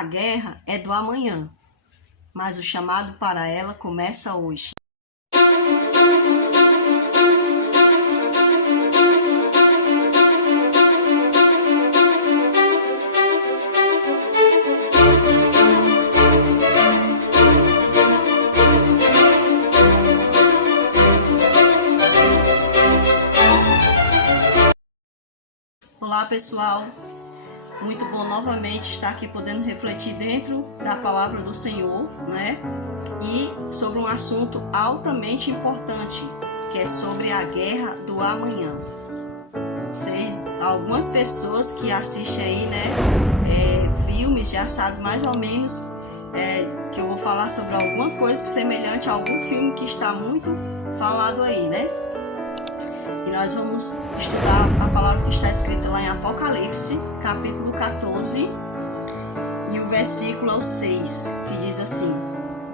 A guerra é do amanhã, mas o chamado para ela começa hoje. Olá pessoal, muito bom novamente estar aqui podendo refletir dentro da palavra do Senhor, né? E sobre um assunto altamente importante, que é sobre a guerra do amanhã. Algumas pessoas que assistem aí, né, filmes já sabem mais ou menos que eu vou falar sobre alguma coisa semelhante a algum filme que está muito falado aí, né? E nós vamos estudar a palavra que está escrita lá em Apocalipse, capítulo 14, e o versículo é o 6, que diz assim: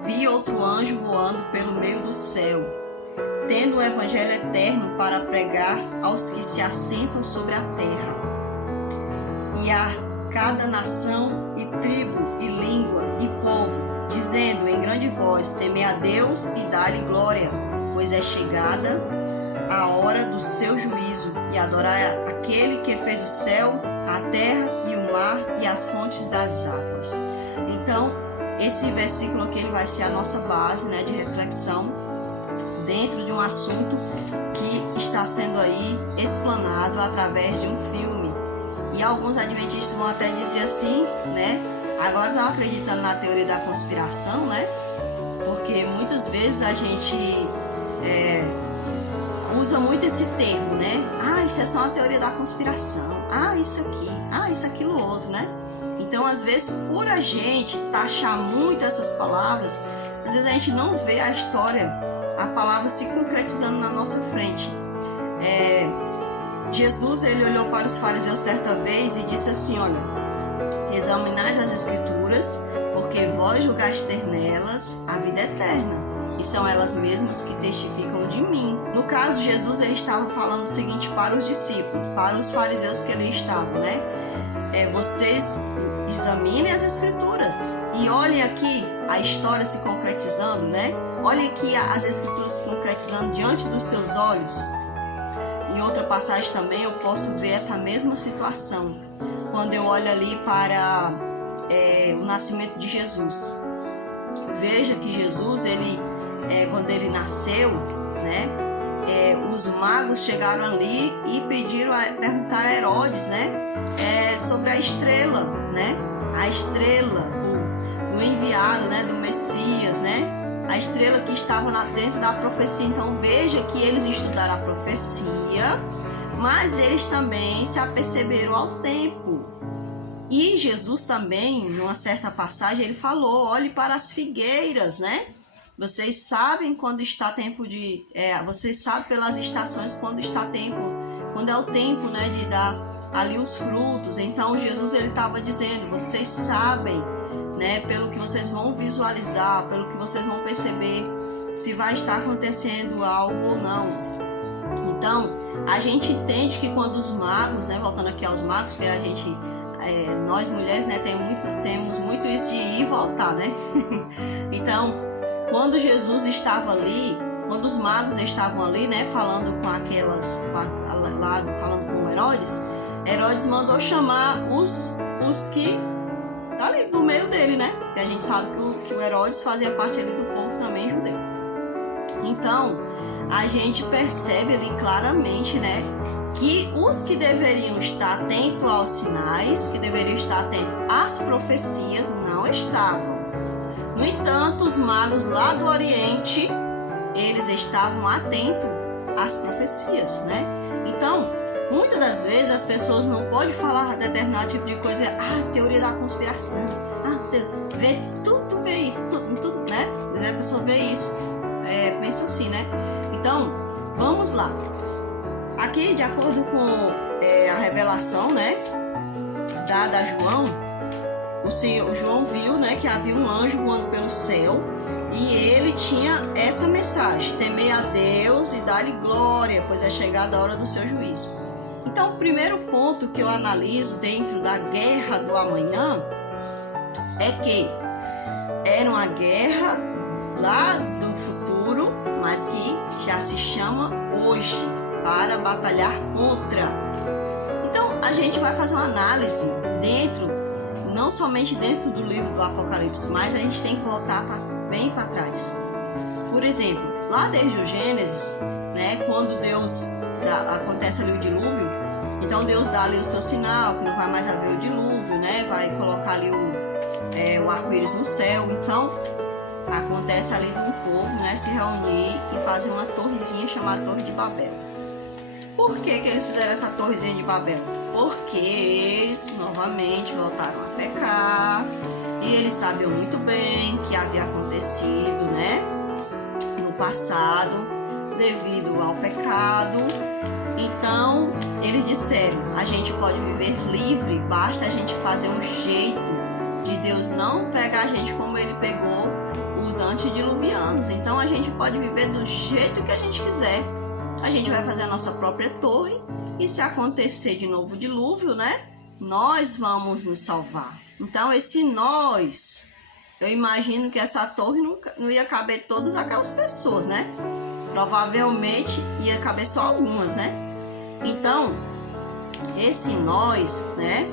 Vi outro anjo voando pelo meio do céu, tendo o evangelho eterno para pregar aos que se assentam sobre a terra, e a cada nação e tribo e língua e povo, dizendo em grande voz: Temei a Deus e dá-lhe glória, pois é chegada a hora do seu juízo, e adorar aquele que fez o céu, a terra e o mar e as fontes das águas. Então, esse versículo aqui ele vai ser a nossa base, né, de reflexão dentro de um assunto que está sendo aí explanado através de um filme. E alguns adventistas vão até dizer assim, né, agora estão acreditando na teoria da conspiração, né, porque muitas vezes a gente usa muito esse termo, né? Ah, isso é só uma teoria da conspiração. Ah, isso aqui. Ah, isso, aquilo, outro, né? Então, às vezes, por a gente taxar muito essas palavras, às vezes a gente não vê a história, a palavra se concretizando na nossa frente. Jesus, ele olhou para os fariseus certa vez e disse assim, olha, examinais as escrituras, porque vós julgaste ter nelas a vida eterna. E são elas mesmas que testificam de mim. No caso, Jesus ele estava falando o seguinte para os discípulos, para os fariseus que ali estavam, né? Vocês examinem as escrituras e olhem aqui a história se concretizando, né? Olhem aqui as escrituras se concretizando diante dos seus olhos. Em outra passagem também eu posso ver essa mesma situação, quando eu olho ali para o nascimento de Jesus. Veja que Jesus, quando ele nasceu, né, os magos chegaram ali e perguntaram a Herodes, né, sobre a estrela, né, a estrela do enviado, né, do Messias, né, a estrela que estava dentro da profecia. Então veja que eles estudaram a profecia, mas eles também se aperceberam ao tempo. E Jesus também, numa certa passagem, ele falou, olhe para as figueiras, né? Vocês sabem quando está tempo de... vocês sabem pelas estações quando está tempo, quando é o tempo, né, de dar ali os frutos. Então Jesus ele estava dizendo, vocês sabem, né, pelo que vocês vão visualizar, pelo que vocês vão perceber, se vai estar acontecendo algo ou não. Então a gente entende que quando os magos, né, voltando aqui aos magos, que a gente... nós mulheres, né, temos muito isso de ir e voltar, né? Então, quando Jesus estava ali, quando os magos estavam ali, né, falando falando com Herodes, Herodes mandou chamar os que tá ali do meio dele, né? Que a gente sabe que o Herodes fazia parte ali do povo também judeu. Então, a gente percebe ali claramente, né, que os que deveriam estar atentos aos sinais, que deveriam estar atentos às profecias, não estavam. No entanto, os magos lá do Oriente, eles estavam atentos às profecias, né? Então, muitas das vezes as pessoas não podem falar determinado tipo de coisa, teoria da conspiração, tu vê isso, tudo, né? A pessoa vê isso, pensa assim, né? Então, vamos lá. Aqui, de acordo com a revelação, né, dada a João, o João viu, né, que havia um anjo voando pelo céu e ele tinha essa mensagem: temei a Deus e dá-lhe glória, pois é chegada a hora do seu juízo. Então, o primeiro ponto que eu analiso dentro da guerra do amanhã é que era uma guerra lá do futuro, mas que já se chama hoje, para batalhar contra. Então a gente vai fazer uma análise não somente dentro do livro do Apocalipse, mas a gente tem que voltar bem para trás. Por exemplo, lá desde o Gênesis, né, quando acontece ali o dilúvio, então Deus dá ali o seu sinal, que não vai mais haver o dilúvio, né, vai colocar ali o arco-íris no céu. Então acontece ali de um povo, né, se reunir e fazer uma torrezinha chamada Torre de Babel. Por que eles fizeram essa torrezinha de Babel? Porque eles novamente voltaram a pecar e eles sabiam muito bem que havia acontecido, né, no passado devido ao pecado. Então eles disseram: a gente pode viver livre, basta a gente fazer um jeito de Deus não pegar a gente como ele pegou os antediluvianos. Então a gente pode viver do jeito que a gente quiser. A gente vai fazer a nossa própria torre e se acontecer de novo o dilúvio, né, nós vamos nos salvar. Então esse nós, eu imagino que essa torre não ia caber todas aquelas pessoas, né? Provavelmente ia caber só algumas, né? Então esse nós, né,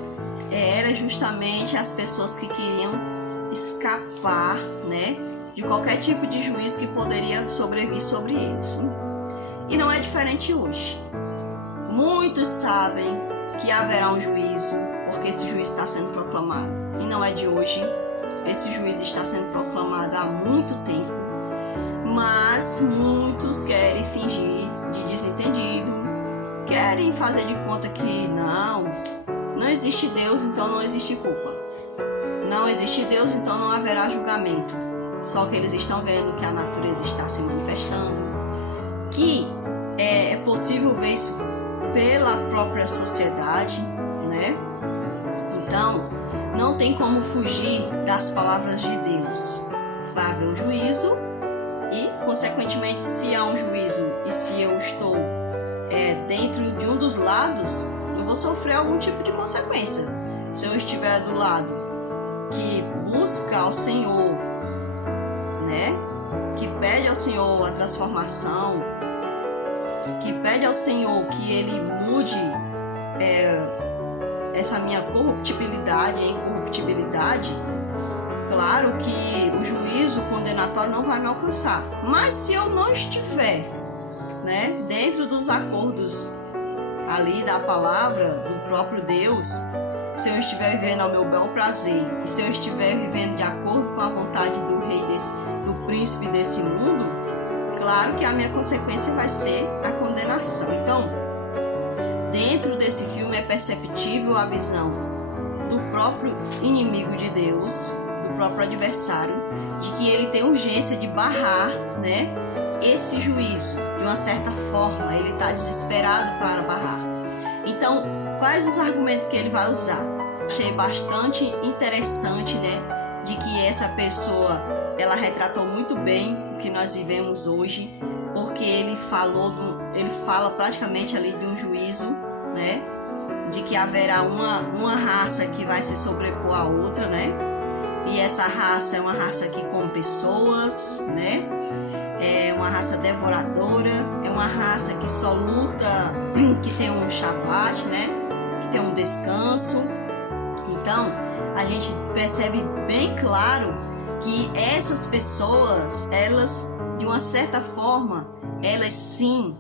era justamente as pessoas que queriam escapar, né, de qualquer tipo de juízo que poderia sobrevir sobre eles. E não é diferente hoje. Muitos sabem que haverá um juízo, porque esse juízo está sendo proclamado. E não é de hoje. Esse juízo está sendo proclamado há muito tempo. Mas muitos querem fingir de desentendido, querem fazer de conta que não existe Deus, então não existe culpa. Não existe Deus, então não haverá julgamento. Só que eles estão vendo que a natureza está se manifestando, que é possível ver isso pela própria sociedade, né? Então, não tem como fugir das palavras de Deus. Vai haver um juízo e, consequentemente, se há um juízo e se eu estou dentro de um dos lados, eu vou sofrer algum tipo de consequência. Se eu estiver do lado que busca ao Senhor, né? Que pede ao Senhor a transformação, que pede ao Senhor que Ele mude essa minha corruptibilidade em incorruptibilidade, claro que o juízo condenatório não vai me alcançar. Mas se eu não estiver, né, dentro dos acordos ali da palavra do próprio Deus, se eu estiver vivendo ao meu bel prazer e se eu estiver vivendo de acordo com a vontade do rei do príncipe desse mundo, claro que a minha consequência vai ser a condenação. Então, dentro desse filme é perceptível a visão do próprio inimigo de Deus, do próprio adversário, de que ele tem urgência de barrar, né, esse juízo. De uma certa forma, ele está desesperado para barrar. Então, quais os argumentos que ele vai usar? Achei bastante interessante, né, de que essa pessoa, ela retratou muito bem o que nós vivemos hoje, porque ele fala praticamente ali de um juízo, né, de que haverá uma raça que vai se sobrepor à outra, né, e essa raça é uma raça que come pessoas, né, é uma raça devoradora, é uma raça que só luta, que tem um Shabat, né, que tem um descanso. Então, a gente percebe bem claro que essas pessoas, elas, de uma certa forma, elas sim,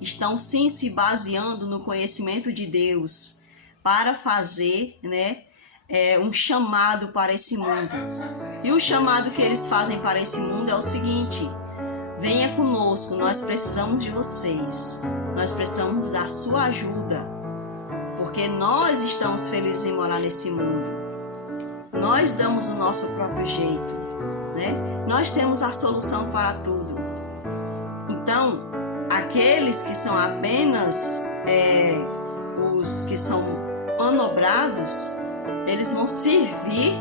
estão sim se baseando no conhecimento de Deus para fazer, né, um chamado para esse mundo. E o chamado que eles fazem para esse mundo é o seguinte: venha conosco, nós precisamos de vocês, nós precisamos da sua ajuda, porque nós estamos felizes em morar nesse mundo. Nós damos o nosso próprio jeito, né? Nós temos a solução para tudo. Então, aqueles que são apenas os que são manobrados, eles vão servir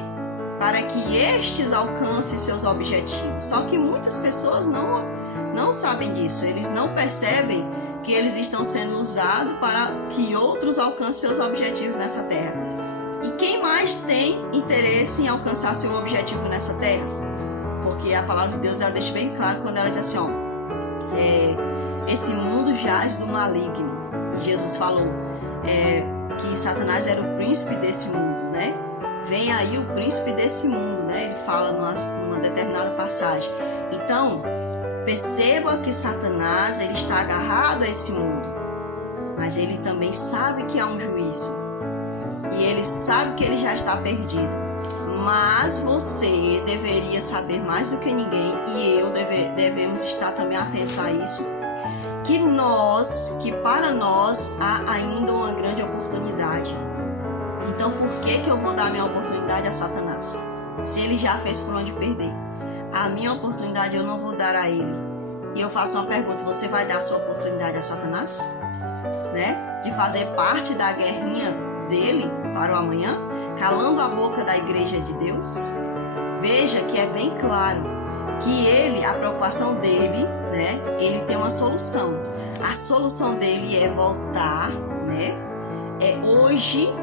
para que estes alcancem seus objetivos. Só que muitas pessoas não sabem disso, eles não percebem que eles estão sendo usados para que outros alcancem seus objetivos nessa terra. E quem mais tem interesse em alcançar seu objetivo nessa terra? Porque a palavra de Deus, ela deixa bem claro quando ela diz assim, ó, esse mundo jaz do maligno. E Jesus falou que Satanás era o príncipe desse mundo, né? Vem aí o príncipe desse mundo, né? Ele fala numa determinada passagem. Então, perceba que Satanás, ele está agarrado a esse mundo, mas ele também sabe que há um juízo. E ele sabe que ele já está perdido. Mas você deveria saber mais do que ninguém, e eu devemos estar também atentos a isso, que para nós há ainda uma grande oportunidade. Então por que eu vou dar minha oportunidade a Satanás? Se ele já fez por onde perder. A minha oportunidade eu não vou dar a ele. E eu faço uma pergunta, você vai dar a sua oportunidade a Satanás? Né? De fazer parte da guerrinha dele para o amanhã? Calando a boca da igreja de Deus? Veja que é bem claro que a preocupação dele, né? Ele tem uma solução. A solução dele é voltar, né? É hoje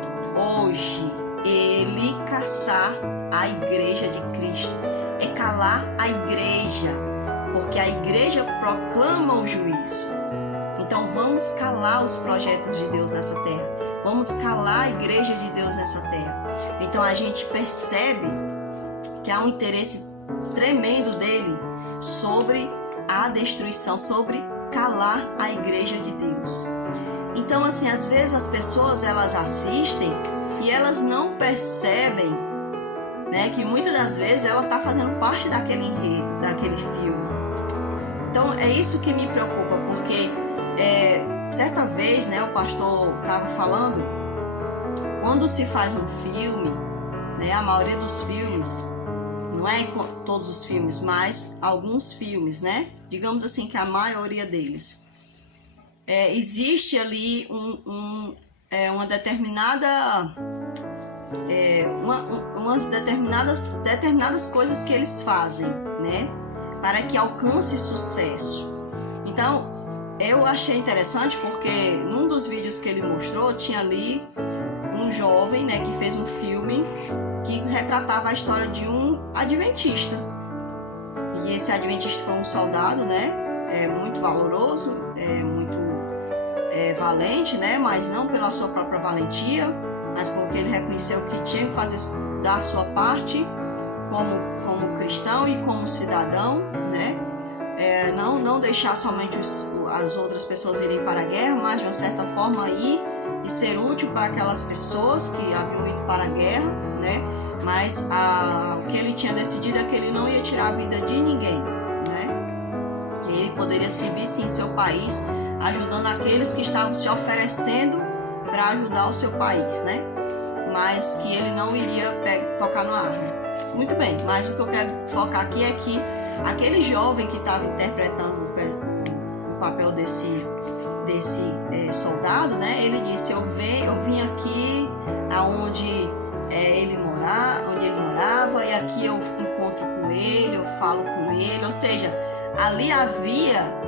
ele caçar a igreja de Cristo, é calar a igreja, porque a igreja proclama o juízo. Então vamos calar os projetos de Deus nessa terra, vamos calar a igreja de Deus nessa terra. Então a gente percebe que há um interesse tremendo dele sobre a destruição, sobre calar a igreja de Deus. Então, assim, às vezes as pessoas, elas assistem e elas não percebem, né, que muitas das vezes ela está fazendo parte daquele enredo, daquele filme. Então, é isso que me preocupa, porque certa vez, né, o pastor estava falando, quando se faz um filme, né, a maioria dos filmes, não é todos os filmes, mas alguns filmes, né, digamos assim que a maioria deles, existe ali uma determinada umas determinadas coisas que eles fazem, né, para que alcance sucesso. Então eu achei interessante porque num dos vídeos que ele mostrou tinha ali um jovem, né, que fez um filme que retratava a história de um adventista, e esse adventista foi um soldado, né, muito valoroso, muito valente, né, mas não pela sua própria valentia, mas porque ele reconheceu que tinha que fazer da sua parte como cristão e como cidadão, né, não deixar somente as outras pessoas irem para a guerra, mas de uma certa forma ir e ser útil para aquelas pessoas que haviam ido para a guerra, né, mas o que ele tinha decidido é que ele não ia tirar a vida de ninguém, né, ele poderia servir sim seu país, ajudando aqueles que estavam se oferecendo para ajudar o seu país, né? Mas que ele não iria tocar no arma. Muito bem, mas o que eu quero focar aqui é que aquele jovem que estava interpretando o papel desse soldado, né? Ele disse, eu vim aqui aonde ele morava, e aqui eu encontro com ele, eu falo com ele, ou seja, ali havia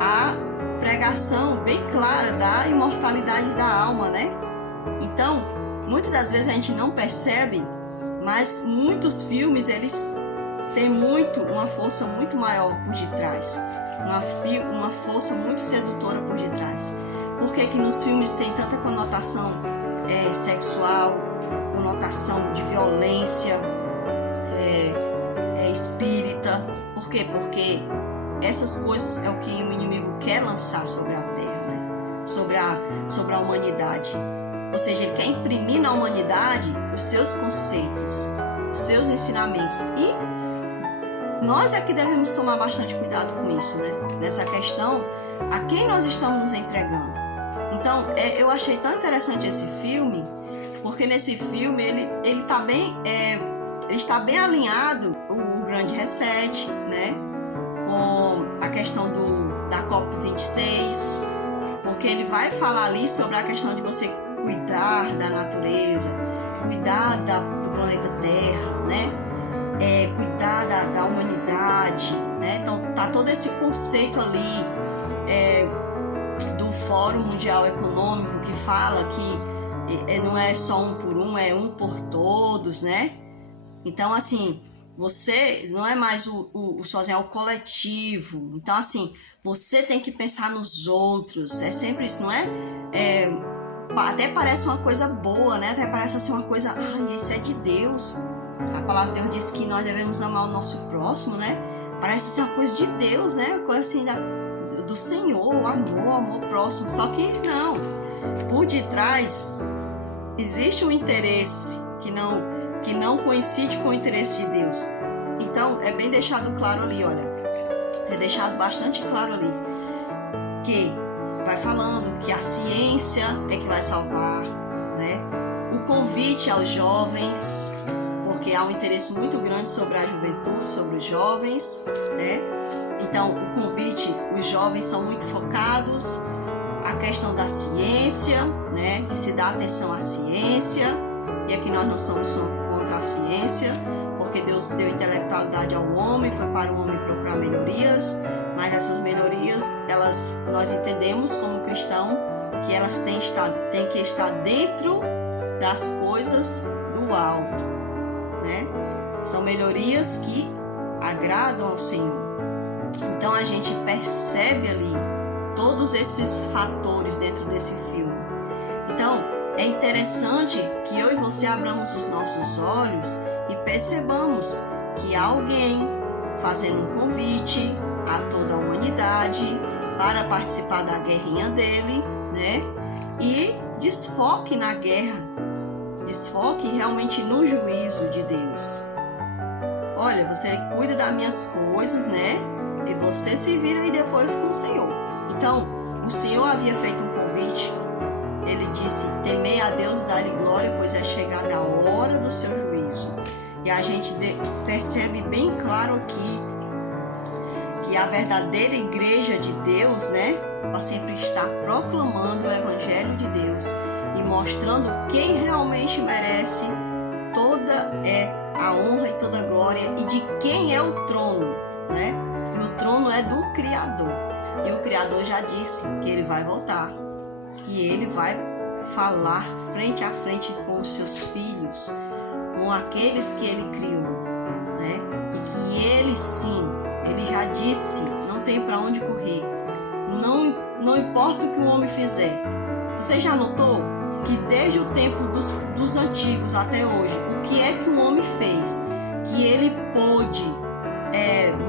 a pregação bem clara da imortalidade da alma, né? Então, muitas das vezes a gente não percebe, mas muitos filmes, eles têm uma força muito maior por detrás, uma força muito sedutora por detrás. Por que que nos filmes tem tanta conotação sexual, conotação de violência, espírita? Por quê? Porque essas coisas é o que o inimigo quer lançar sobre a terra, né? sobre a humanidade. Ou seja, ele quer imprimir na humanidade os seus conceitos, os seus ensinamentos. E nós é que devemos tomar bastante cuidado com isso, né? Nessa questão, a quem nós estamos nos entregando. Então, eu achei tão interessante esse filme, porque nesse filme ele está bem alinhado, o grande reset, né? Com a questão da COP26, porque ele vai falar ali sobre a questão de você cuidar da natureza, cuidar do planeta Terra, né? Cuidar da humanidade, né? Então tá todo esse conceito ali do Fórum Mundial Econômico, que fala que não é só um por um, é um por todos, né? Então, assim, você não é mais o sozinho, é o coletivo. Então, assim, você tem que pensar nos outros. É sempre isso, não é? Até parece uma coisa boa, né? Até parece assim uma coisa, isso é de Deus. A palavra de Deus diz que nós devemos amar o nosso próximo, né? Parece ser uma coisa de Deus, né? Coisa assim do Senhor, o amor próximo. Só que não. Por detrás existe um interesse que não coincide com o interesse de Deus. Então, é bem deixado claro ali, olha. É deixado bastante claro ali que vai falando que a ciência é que vai salvar, né? O convite aos jovens, porque há um interesse muito grande sobre a juventude, sobre os jovens, né? Então, o convite, os jovens são muito focados, a questão da ciência, né? De se dar atenção à ciência, e aqui nós não somos contra a ciência, porque Deus deu intelectualidade ao homem, foi para o homem procurar melhorias, mas essas melhorias, nós entendemos como cristão que elas têm que estar dentro das coisas do alto, né? São melhorias que agradam ao Senhor. Então a gente percebe ali todos esses fatores dentro desse filme. Então é interessante que eu e você abramos os nossos olhos e percebamos que há alguém fazendo um convite a toda a humanidade para participar da guerrinha dele, né? E desfoque na guerra, desfoque realmente no juízo de Deus. Olha, você cuida das minhas coisas, né? E você se vira aí depois com o Senhor. Então, o Senhor havia feito um convite. Ele disse: temei a Deus, dá-lhe glória, pois é chegada a hora do seu juízo. E a gente percebe bem claro aqui que a verdadeira igreja de Deus, né, ela sempre está proclamando o evangelho de Deus e mostrando quem realmente merece toda a honra e toda a glória e de quem é o trono, né? E o trono é do Criador. E o Criador já disse que ele vai voltar e ele vai falar frente a frente com os seus filhos, com aqueles que ele criou, né? E que ele sim, ele já disse, não tem para onde correr. Não importa o que o homem fizer. Você já notou que desde o tempo dos antigos até hoje, o que é que o homem fez? Que ele pôde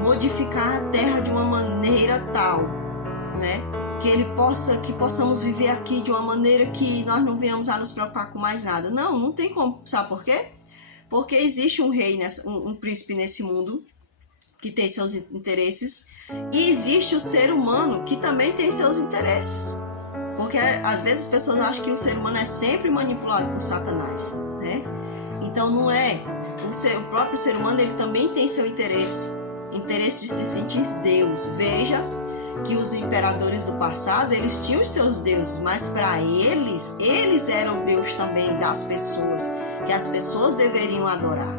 modificar a terra de uma maneira tal, né? Que possamos viver aqui de uma maneira que nós não venhamos a nos preocupar com mais nada. Não tem como. Sabe por quê? Porque existe um rei, um príncipe nesse mundo que tem seus interesses, e existe o ser humano que também tem seus interesses. Porque às vezes as pessoas acham que o ser humano é sempre manipulado por Satanás, né? Então não é. O próprio ser humano, ele também tem seu interesse de se sentir Deus. Veja que os imperadores do passado, eles tinham os seus deuses, mas para eles eram Deus também das pessoas, que as pessoas deveriam adorar.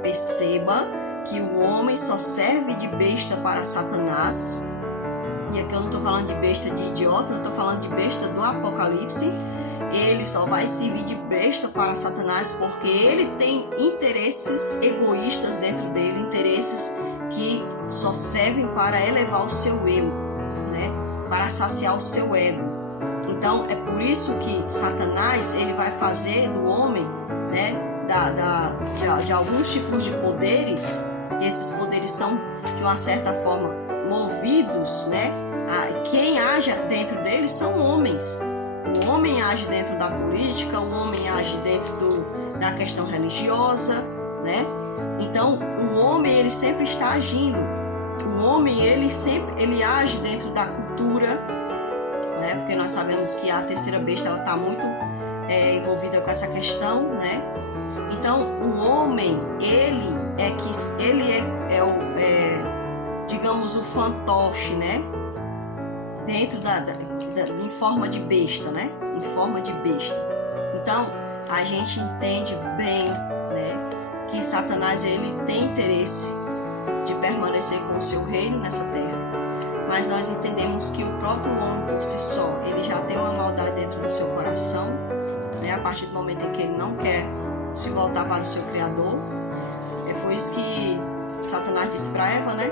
Perceba que o homem só serve de besta para Satanás. E aqui eu não estou falando de besta de idiota, não estou falando de besta do Apocalipse. Ele só vai servir de besta para Satanás porque ele tem interesses egoístas dentro dele, interesses que só servem para elevar o seu eu, né? Para saciar o seu ego. Então é por isso que Satanás, ele vai fazer do homem, né, de alguns tipos de poderes. E esses poderes são de uma certa forma movidos, né? Quem age dentro deles são homens. O homem age dentro da política, o homem age dentro da questão religiosa, né? Então, o homem, ele sempre está agindo. O homem, ele age dentro da cultura, né? Porque nós sabemos que a terceira besta, ela está muito envolvida com essa questão, né? Então, o homem, digamos, o fantoche, né? Dentro em forma de besta, né? Em forma de besta. Então, a gente entende bem, né, que Satanás, ele tem interesse de permanecer com o seu reino nessa terra. Mas nós entendemos que o próprio homem por si só, ele já tem uma maldade dentro do seu coração, né? A partir do momento em que ele não quer se voltar para o seu Criador. Foi isso que Satanás disse para Eva, né?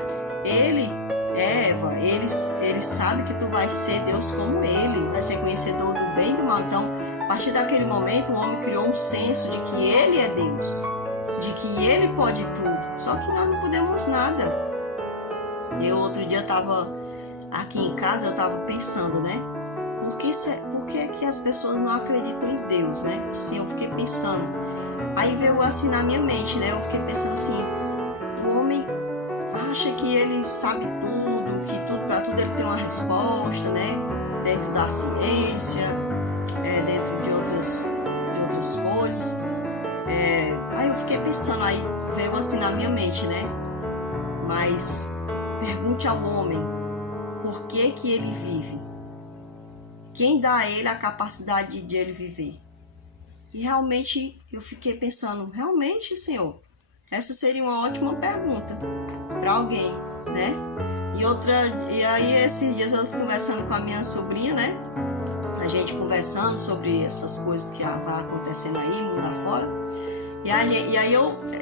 Eva, ele sabe que tu vai ser Deus como ele, vai ser conhecedor do bem e do mal. Então, a partir daquele momento, o homem criou um senso de que ele é Deus, de que ele pode tudo, só que nós não podemos nada. Eu outro dia estava aqui em casa, eu estava pensando, né? Por que é que as pessoas não acreditam em Deus, né? Assim, eu fiquei pensando. Aí veio assim na minha mente, né? Eu fiquei pensando assim, o homem acha que ele sabe tudo, que para tudo ele tem uma resposta, né? Dentro da ciência, dentro de outras coisas. Aí eu fiquei pensando, aí veio assim na minha mente, né? Mas pergunte ao homem por que ele vive. Quem dá a ele a capacidade de ele viver? E realmente eu fiquei pensando, realmente, Senhor, essa seria uma ótima pergunta para alguém, né? E aí esses dias eu conversando com a minha sobrinha, né? A gente conversando sobre essas coisas que vai acontecendo aí, mundo afora. E aí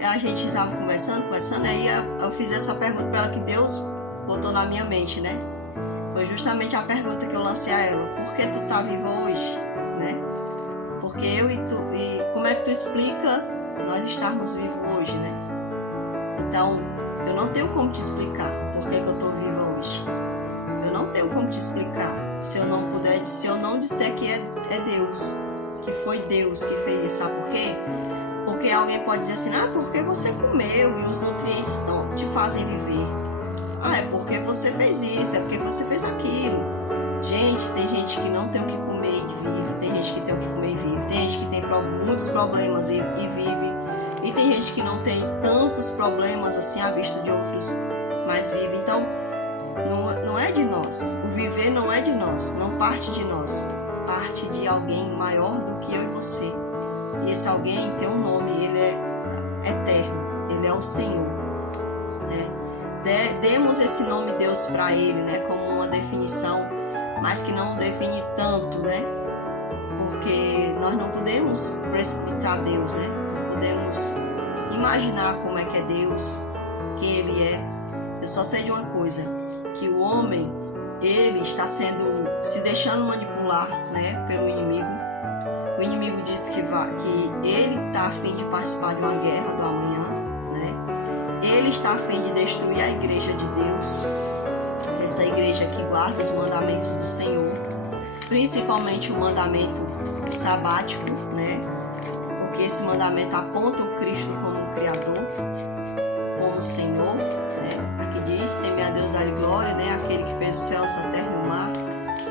a gente estava conversando, aí eu fiz essa pergunta para ela que Deus botou na minha mente, né? Foi justamente a pergunta que eu lancei a ela, por que tu tá viva hoje, né? Porque eu e tu, e como é que tu explica nós estarmos vivos hoje, né? Então, eu não tenho como te explicar por que eu tô viva hoje. Eu não tenho como te explicar se eu não disser que é Deus, que foi Deus que fez isso. Sabe por quê? Porque alguém pode dizer assim, porque você comeu e os nutrientes não te fazem viver. É porque você fez isso, é porque você fez aquilo. Gente, tem gente que não tem o que comer e vive, tem gente que tem o que comer e vive, tem gente que tem muitos problemas e vive, e tem gente que não tem tantos problemas assim à vista de outros, mas vive. Então, não é de nós, o viver não é de nós, não parte de nós, parte de alguém maior do que eu e você. E esse alguém tem um nome, ele é eterno, ele é o Senhor, né? Demos esse nome Deus para ele, né, como uma definição, mas que não define tanto, né? Porque nós não podemos precipitar Deus, né? Não podemos imaginar como é que é Deus, quem ele é. Eu só sei de uma coisa, que o homem, ele está se deixando manipular, né, pelo inimigo. O inimigo diz que ele está a fim de participar de uma guerra do amanhã, né? Ele está a fim de destruir a igreja de Deus, essa igreja que guarda os mandamentos do Senhor, principalmente o mandamento sabático, né? Porque esse mandamento aponta o Cristo como o Criador, como o Senhor, né? Aqui diz, teme a Deus, dá-lhe glória, né? Aquele que fez os céus, a terra e o mar.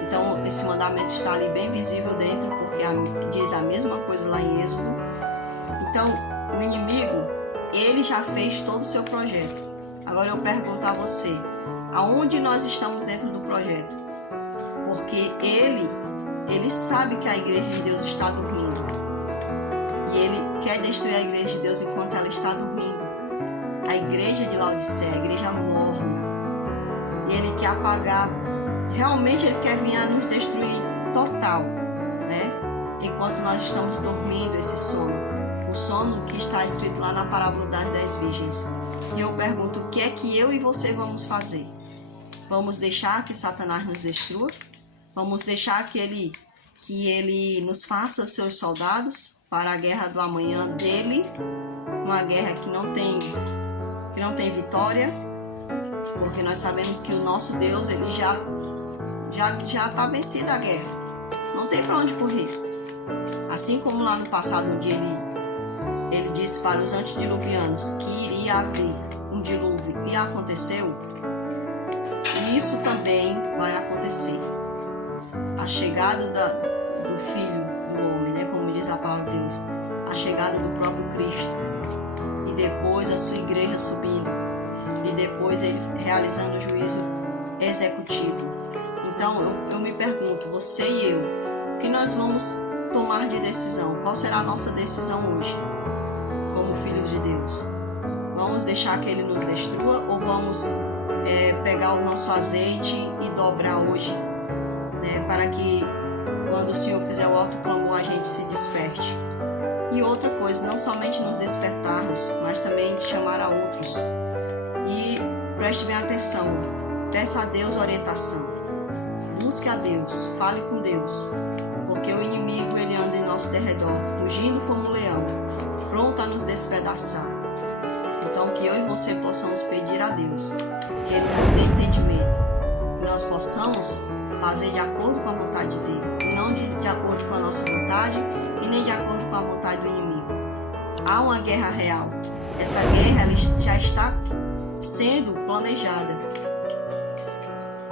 Então, esse mandamento está ali bem visível dentro, porque diz a mesma coisa lá em Êxodo. Então, o inimigo, ele já fez todo o seu projeto. Agora eu pergunto a você, aonde nós estamos dentro do projeto? Porque ele sabe que a igreja de Deus está dormindo. E ele quer destruir a igreja de Deus enquanto ela está dormindo. A igreja de Laodiceia, a igreja morna. E ele quer apagar. Realmente ele quer vir a nos destruir total, né? Enquanto nós estamos dormindo esse sono. O sono que está escrito lá na parábola das 10 virgens. E eu pergunto, o que é que eu e você vamos fazer? Vamos deixar que Satanás nos destrua? Vamos deixar que ele nos faça seus soldados para a guerra do amanhã dele? Uma guerra que não tem vitória? Porque nós sabemos que o nosso Deus, ele já está vencida a guerra. Não tem para onde correr. Assim como lá no passado, um dia ele disse para os antediluvianos que iria haver um dilúvio e aconteceu, e isso também vai acontecer. A chegada do Filho do Homem, né, como diz a palavra de Deus, a chegada do próprio Cristo, e depois a sua igreja subindo, e depois ele realizando o juízo executivo. Então eu me pergunto, você e eu, o que nós vamos tomar de decisão? Qual será a nossa decisão hoje, como filhos de Deus? Vamos deixar que ele nos destrua ou vamos pegar o nosso azeite e dobrar hoje, né, para que quando o Senhor fizer o alto clamor, a gente se desperte. E outra coisa, não somente nos despertarmos, mas também chamar a outros. E preste bem atenção, peça a Deus orientação. Busque a Deus, fale com Deus, porque o inimigo ele anda em nosso derredor, fugindo como um leão, pronto a nos despedaçar. Então que eu e você possamos pedir a Deus, que Ele nos dê entendimento, que nós possamos fazer de acordo com a vontade dEle, não de acordo com a nossa vontade e nem de acordo com a vontade do inimigo. Há uma guerra real, essa guerra ela já está sendo planejada.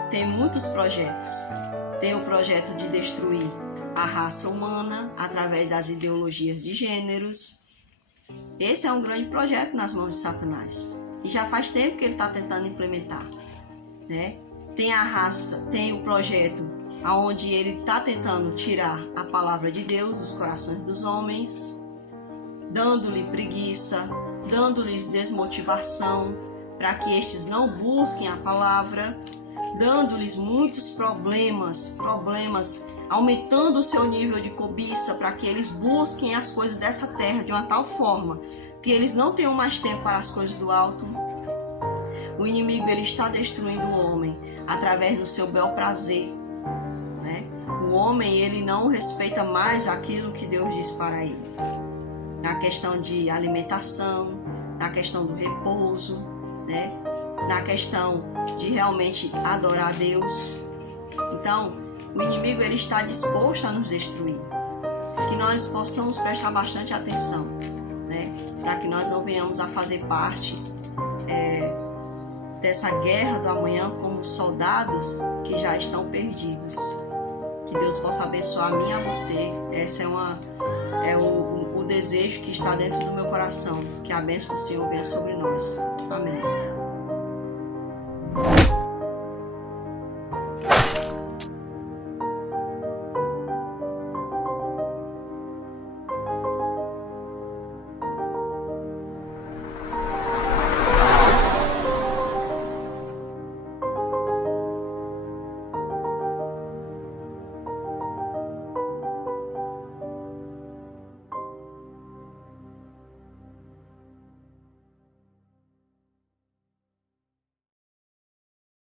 Tem muitos projetos, tem o projeto de destruir a raça humana através das ideologias de gêneros. Esse é um grande projeto nas mãos de Satanás e já faz tempo que ele está tentando implementar, né? Tem a raça, tem o projeto onde ele está tentando tirar a palavra de Deus dos corações dos homens, dando-lhe preguiça, dando-lhes desmotivação para que estes não busquem a palavra, dando-lhes muitos problemas, aumentando o seu nível de cobiça para que eles busquem as coisas dessa terra de uma tal forma que eles não tenham mais tempo para as coisas do alto. O inimigo ele está destruindo o homem através do seu bel prazer, né? O homem ele não respeita mais aquilo que Deus diz para ele, na questão de alimentação, na questão do repouso, né? Na questão de realmente adorar a Deus. Então, o inimigo ele está disposto a nos destruir. Que nós possamos prestar bastante atenção, né? Para que nós não venhamos a fazer parte dessa guerra do amanhã como soldados que já estão perdidos. Que Deus possa abençoar a mim e a você. Essa é o desejo que está dentro do meu coração. Que a bênção do Senhor venha sobre nós. Amém.